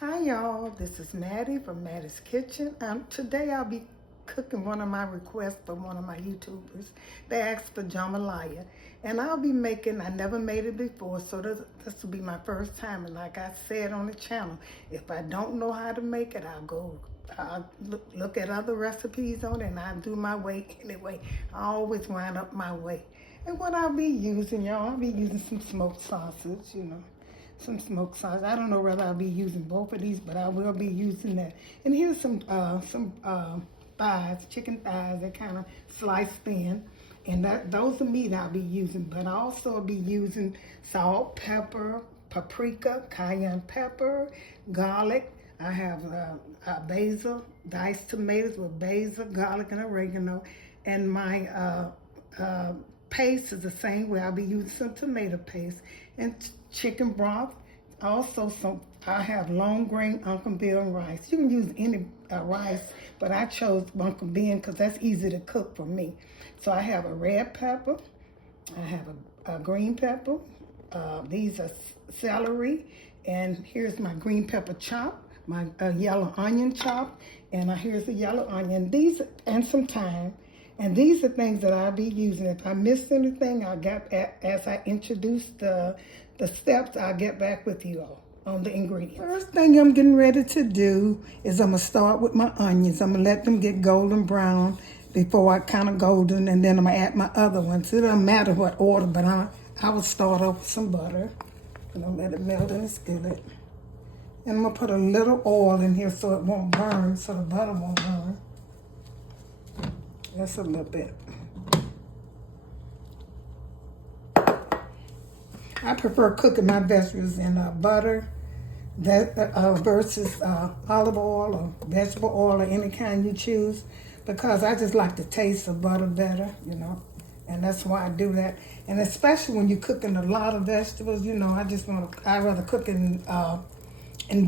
Hi y'all, this is Mattie from Mattie's Kitchen. Today I'll be cooking one of my requests from one of my YouTubers. They asked for jambalaya, and I'll be making, I never made it before, so this will be my first time. And like I said on the channel, if I don't know how to make it, I'll look at other recipes on it and I'll do my way anyway. I always wind up my way. And what I'll be using, y'all, I'll be using some smoked sausage, some smoked sausage. I don't know whether I'll be using both of these, but I will be using that. And here's some thighs, chicken thighs that kind of sliced thin. And those are meat I'll be using, but I also will be using salt, pepper, paprika, cayenne pepper, garlic. I have basil, diced tomatoes with basil, garlic, and oregano. And my paste is the same way. I'll be using some tomato paste and chicken broth. Also, I have long grain Uncle Bill rice. You can use any rice, but I chose Uncle Bill because that's easy to cook for me. So I have a red pepper, I have a green pepper. These are celery, and here's my green pepper chop, my yellow onion chop, and here's the yellow onion. These and some thyme. And these are things that I'll be using. If I missed anything, as I introduce the steps, I'll get back with you all on the ingredients. First thing I'm getting ready to do is I'm gonna start with my onions. I'm gonna let them get golden brown before I kind of golden, and then I'm gonna add my other ones. It doesn't matter what order, but I will start off with some butter. And I'll let it melt in the skillet. And I'm gonna put a little oil in here so it won't burn, so the butter won't burn. That's a little bit. I prefer cooking my vegetables in butter versus olive oil or vegetable oil or any kind you choose, because I just like the taste of butter better, and that's why I do that. And especially when you're cooking a lot of vegetables, I rather cook in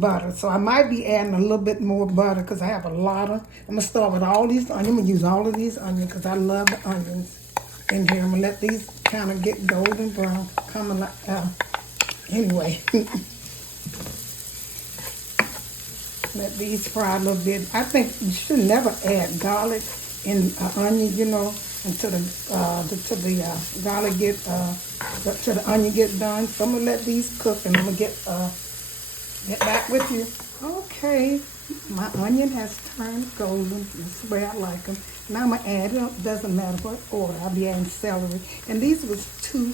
butter. So I might be adding a little bit more butter because I have a lot of. I'm gonna start with all these onions. I'm gonna use all of these onions because I love the onions in here. I'm gonna let these kind of get golden brown. Anyway, let these fry a little bit. I think you should never add garlic in onion, until the garlic get till the onion get done. So I'm gonna let these cook, and I'm gonna get back with you. Okay, my onion has turned golden. That's the way I like them. Now I'm gonna add it. Doesn't matter what order. I'll be adding celery. And these was two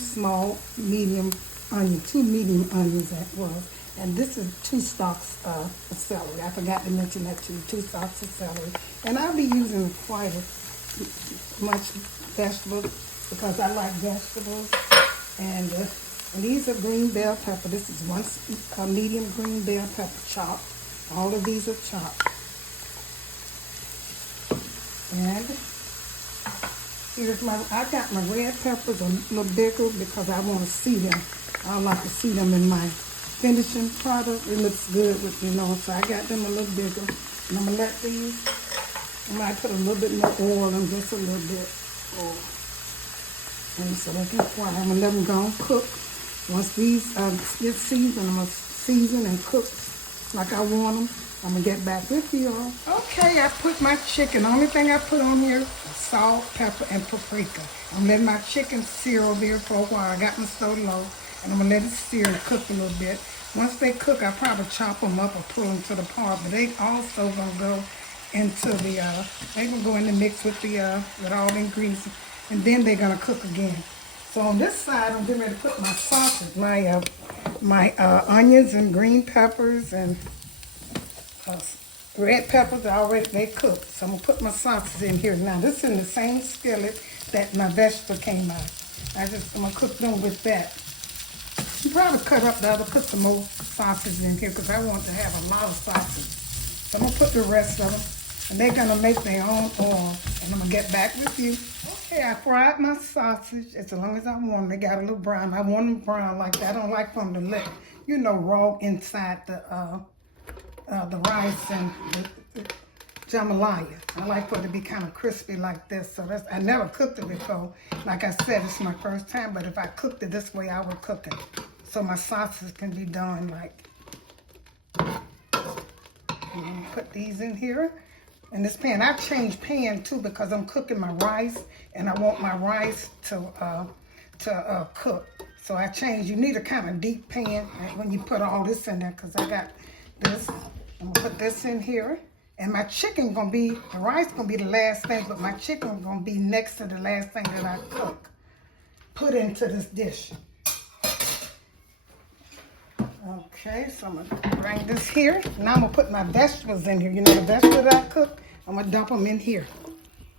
medium onions that was. And this is 2 stalks of celery. I forgot to mention that too. 2 stalks of celery. And I'll be using quite much vegetables because I like vegetables. And these are green bell pepper. This is one medium green bell pepper chopped. All of these are chopped. And I got my red peppers a little bigger because I want to see them. I like to see them in my finishing product. It looks good with, so I got them a little bigger. And I'm going to let these, I might put a little bit more oil in, just a little bit oil. And so they can fry. I'm going to let them go and cook. Once these get seasoned, I'm going to season and cook like I want them. I'm going to get back with you all. Okay, I put my chicken. Only thing I put on here is salt, pepper, and paprika. I'm letting my chicken sear over here for a while. I got them so low, and I'm going to let it sear and cook a little bit. Once they cook, I'll probably chop them up or pull them to the pot, but they also going to go into the, they're going to go in the mix with all the ingredients, and then they're going to cook again. So on this side, I'm getting ready to put my sausage, my onions and green peppers and red peppers they cooked. So I'm gonna put my sausage in here now. This is in the same skillet that my vegetable came out. I'm gonna cook them with that. You probably put some more sausage in here because I want to have a lot of sausage. So I'm gonna put the rest of them, and they're gonna make their own oil, and I'm gonna get back with you. Okay, I fried my sausage as long as I want them. They got a little brown. I want them brown like that. I don't like them to let, raw inside the rice and the jambalaya. I like for it to be kind of crispy like this. So I never cooked it before. Like I said, it's my first time, but if I cooked it this way, I would cook it. So my sausage can be done like I'm gonna put these in here in this pan. I changed pan too because I'm cooking my rice and I want my rice to cook. So I changed. You need a kind of deep pan when you put all this in there, because I got this. I'm gonna put this in here. And my chicken gonna be, the rice gonna be the last thing, but my chicken gonna be next to the last thing that I cook. Put into this dish. Okay, so I'm gonna bring this here. Now I'm gonna put my vegetables in here. You know the vegetables that I cook? I'm gonna dump them in here.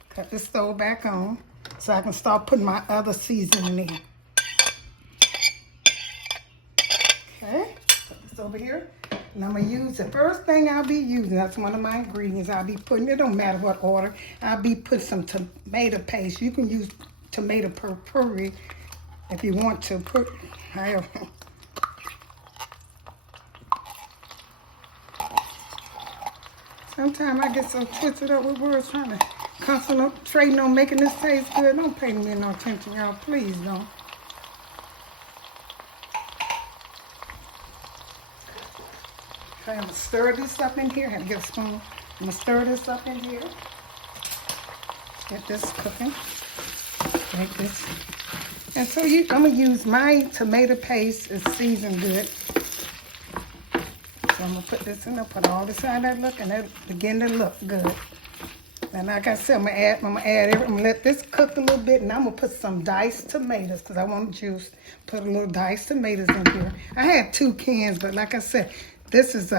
Cut the stove back on so I can start putting my other seasoning in. Okay, put this over here. And I'm going to use the first thing I'll be using. That's one of my ingredients I'll be putting. It don't matter what order. I'll be putting some tomato paste. You can use tomato puree if you want to. Sometimes I get so twisted up with words trying to concentrate on making this taste good. Don't pay me no attention, y'all. Please don't. Okay, I'm going to stir this up in here. I had to get a spoon. I'm going to stir this up in here. Get this cooking. Like this. And so I'm going to use my tomato paste. It's seasoned good. So I'm going to put this in there. Put all this on that look, and that begin to look good. And like I said, I'm going to let this cook a little bit, and I'm going to put some diced tomatoes because I want juice. Put a little diced tomatoes in here. I had 2 cans, but like I said, this is,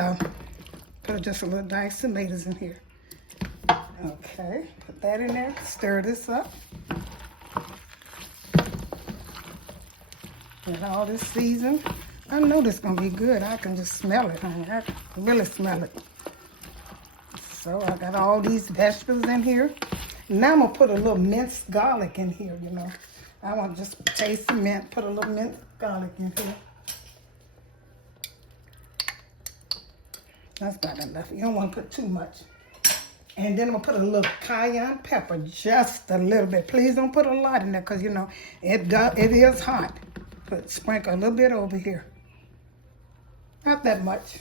put just a little diced tomatoes in here. Okay, put that in there. Stir this up. Get all this seasoned. I know this is going to be good. I can just smell it, honey. I can really smell it. So I got all these vegetables in here. Now I'm going to put a little minced garlic in here, you know. I want to just taste the mint. Put a little minced garlic in here. That's not enough. You don't want to put too much. And then I'm going to put a little cayenne pepper, just a little bit. Please don't put a lot in there because, you know, it is hot. Sprinkle a little bit over here. Not that much.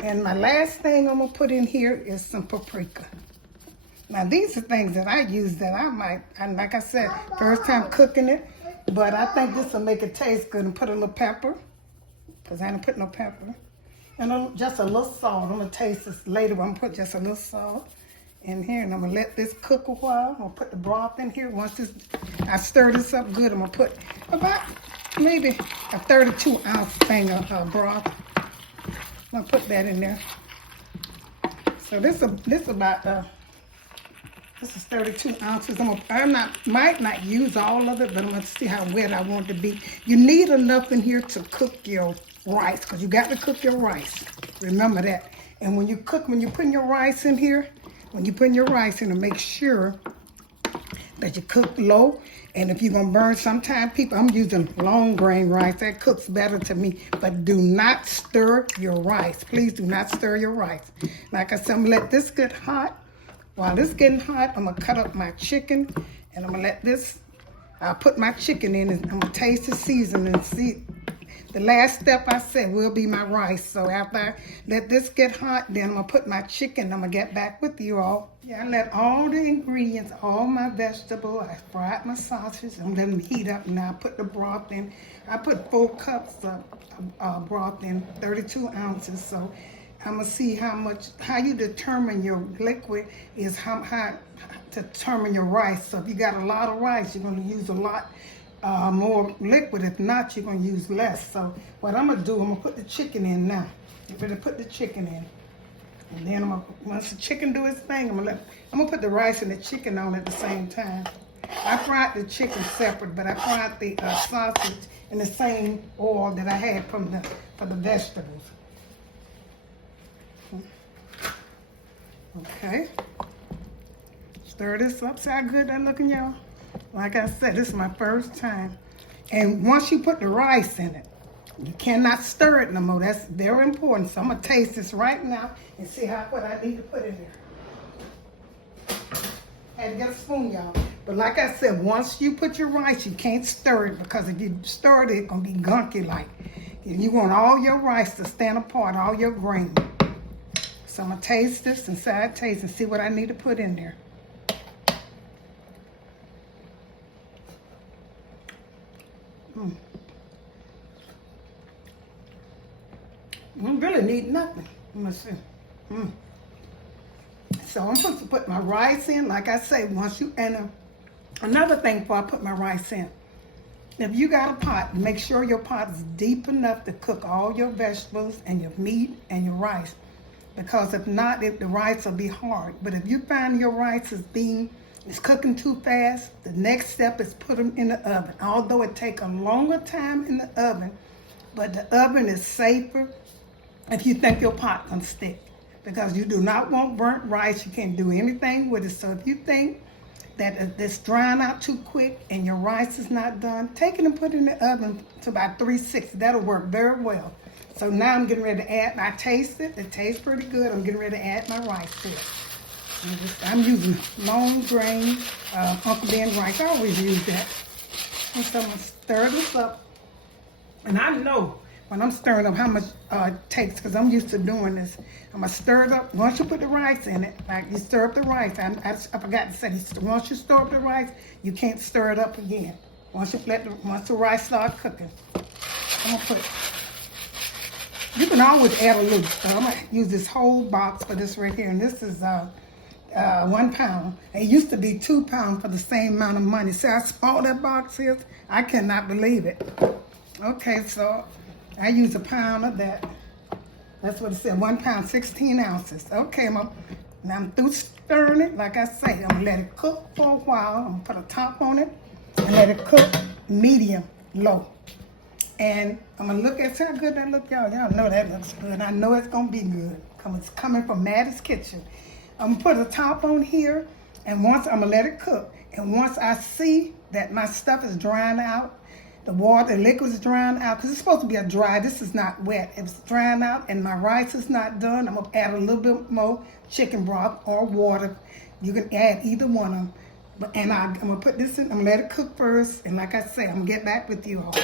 And my last thing I'm going to put in here is some paprika. Now, these are things that I use that I might, and like I said, first time cooking it, but I think this will make it taste good. And put a little pepper, because I didn't put no pepper. And just a little salt. I'm going to taste this later, but I'm going to put just a little salt in here. And I'm going to let this cook a while. I'm going to put the broth in here. Once I stir this up good, I'm going to put about maybe a 32-ounce thing of broth. I'm going to put that in there. So this is 32 ounces. Might not use all of it, but I'm going to see how wet I want it to be. You need enough in here to cook your rice, because you got to cook your rice. Remember that. And when you're putting your rice in here, make sure that you cook low. And if you're going to burn, sometimes I'm using long grain rice. That cooks better to me. But do not stir your rice. Please do not stir your rice. Like I said, I'm going to let this get hot. While this getting hot, I'm going to cut up my chicken. And I'm going to let this, I'll put my chicken in, and I'm going to taste the seasoning and see. The last step I said will be my rice. So after I let this get hot, then I'm going to put my chicken. I'm going to get back with you all. Yeah, I let all the ingredients, all my vegetables, I fried my sausage. I'm letting them heat up. Now I put the broth in. I put 4 cups of broth in, 32 ounces. So I'm going to see how you determine your liquid is how to determine your rice. So if you got a lot of rice, you're going to use a lot more liquid. If not, you're going to use less. So what I'm going to do, I'm going to put the chicken in now. Get ready to put the chicken in. And then once the chicken do its thing, I'm going to put the rice and the chicken on at the same time. I fried the chicken separate, but I fried the sausage in the same oil that I had for the vegetables. Okay. Stir this up. See how good that looking, y'all? Like I said, this is my first time. And once you put the rice in it, you cannot stir it no more. That's very important. So I'm going to taste this right now and see what I need to put in there. I had to get a spoon, y'all. But like I said, once you put your rice, you can't stir it, because if you stir it, it's going to be gunky like. And you want all your rice to stand apart, all your grain. So I'm going to taste this and side taste and see what I need to put in there. I really need nothing. Let me see. So I'm supposed to put my rice in, like I say, once you, and another thing before I put my rice in, if you got a pot, make sure your pot is deep enough to cook all your vegetables and your meat and your rice. Because if not, the rice will be hard. But if you find your rice is cooking too fast, the next step is put them in the oven. Although it takes a longer time in the oven, but the oven is safer if you think your pot can stick. Because you do not want burnt rice. You can't do anything with it. So if you think that it's drying out too quick and your rice is not done, take it and put it in the oven to about 360. That'll work very well. So now I'm getting ready to add, I taste it. It tastes pretty good. I'm getting ready to add my rice to it. I'm using long grain Uncle Ben rice. I always use that. And so I'm going to stir this up. And I know when I'm stirring up how much it takes, because I'm used to doing this. I'm going to stir it up. Once you put the rice in it, like you stir up the rice. I forgot to say this. Once you stir up the rice, you can't stir it up again. Once the rice starts cooking. I'm going to put, you can always add a little. I'm going to use this whole box for this right here. And this is 1 pound. It used to be 2 pounds for the same amount of money. See how small that box is? I cannot believe it. Okay, so I use 1 pound of that. That's what it said, 1 pound, 16 ounces. Okay, now I'm through stirring it. Like I say, I'm gonna let it cook for a while. I'm gonna put a top on it and let it cook medium low. And I'm gonna look at how good that look, y'all. Y'all know that looks good. I know it's gonna be good. It's coming from Mattie's Kitchen. I'm gonna put a top on here, and once I'm gonna let it cook. And once I see that my stuff is drying out, the liquid is drying out, because it's supposed to be a dry, this is not wet. If it's drying out and my rice is not done, I'm gonna add a little bit more chicken broth or water. You can add either one of them. And I'm gonna put this in, I'm gonna let it cook first, and like I say, I'm gonna get back with you all.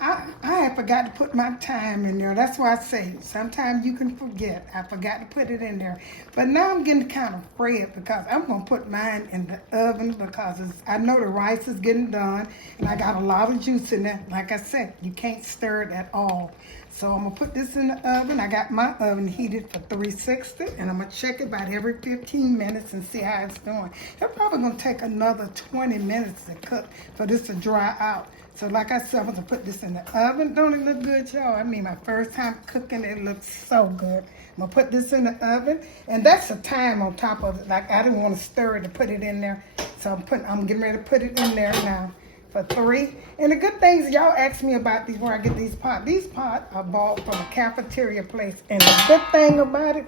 I had forgot to put my thyme in there. That's why I say, sometimes you can forget. I forgot to put it in there. But now I'm getting kind of afraid, because I'm gonna put mine in the oven, because I know the rice is getting done, and I got a lot of juice in there. Like I said, you can't stir it at all. So I'm gonna put this in the oven. I got my oven heated for 360, and I'm gonna check it about every 15 minutes and see how it's doing. It's probably gonna take another 20 minutes to cook for this to dry out. So like I said, I'm gonna put this in the oven. Don't it look good, y'all? I mean, my first time cooking, it looks so good. I'm gonna put this in the oven, and that's a thyme on top of it. Like, I didn't want to stir it to put it in there, so I'm getting ready to put it in there now for 3. And the good things, y'all ask me about these, where I get these pots. These pots are bought from a cafeteria place, and the good thing about it,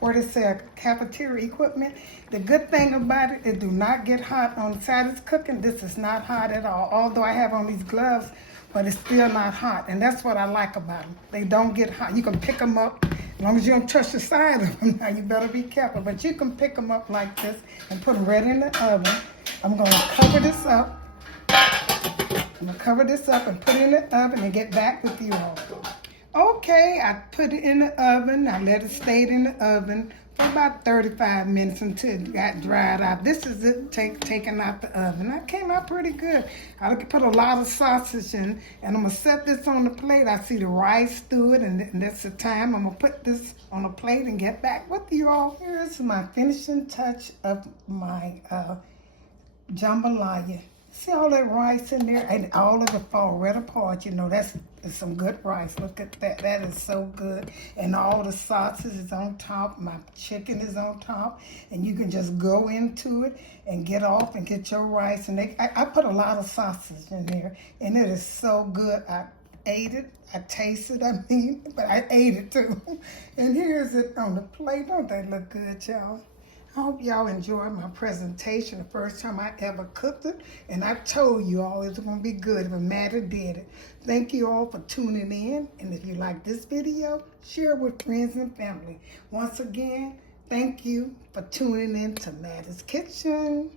where they say cafeteria equipment, the good thing about it do not get hot on the side it's cooking. This is not hot at all. Although I have on these gloves, but it's still not hot. And that's what I like about them. They don't get hot. You can pick them up, as long as you don't touch the side of them. Now you better be careful. But you can pick them up like this and put them right in the oven. I'm gonna cover this up. I'm gonna cover this up and put it in the oven and get back with you all. Okay, I put it in the oven. I let it stay in the oven for about 35 minutes until it got dried out. This is it taken out the oven. That came out pretty good. I put a lot of sausage in, and I'm gonna set this on the plate. I see the rice through it, and that's the time. I'm gonna put this on a plate and get back with you all. Here's my finishing touch of my jambalaya. See all that rice in there, and all of it fall right apart. You know, that's some good rice. Look at that. That is so good. And all the sausage is on top. My chicken is on top. And you can just go into it and get off and get your rice. And I put a lot of sausage in there, and it is so good. I ate it. I tasted it, but I ate it too. And here's it on the plate. Don't that look good, y'all? I hope y'all enjoyed my presentation, the first time I ever cooked it. And I told you all it's going to be good if Mattie did it. Thank you all for tuning in. And if you like this video, share it with friends and family. Once again, thank you for tuning in to Mattie's Kitchen.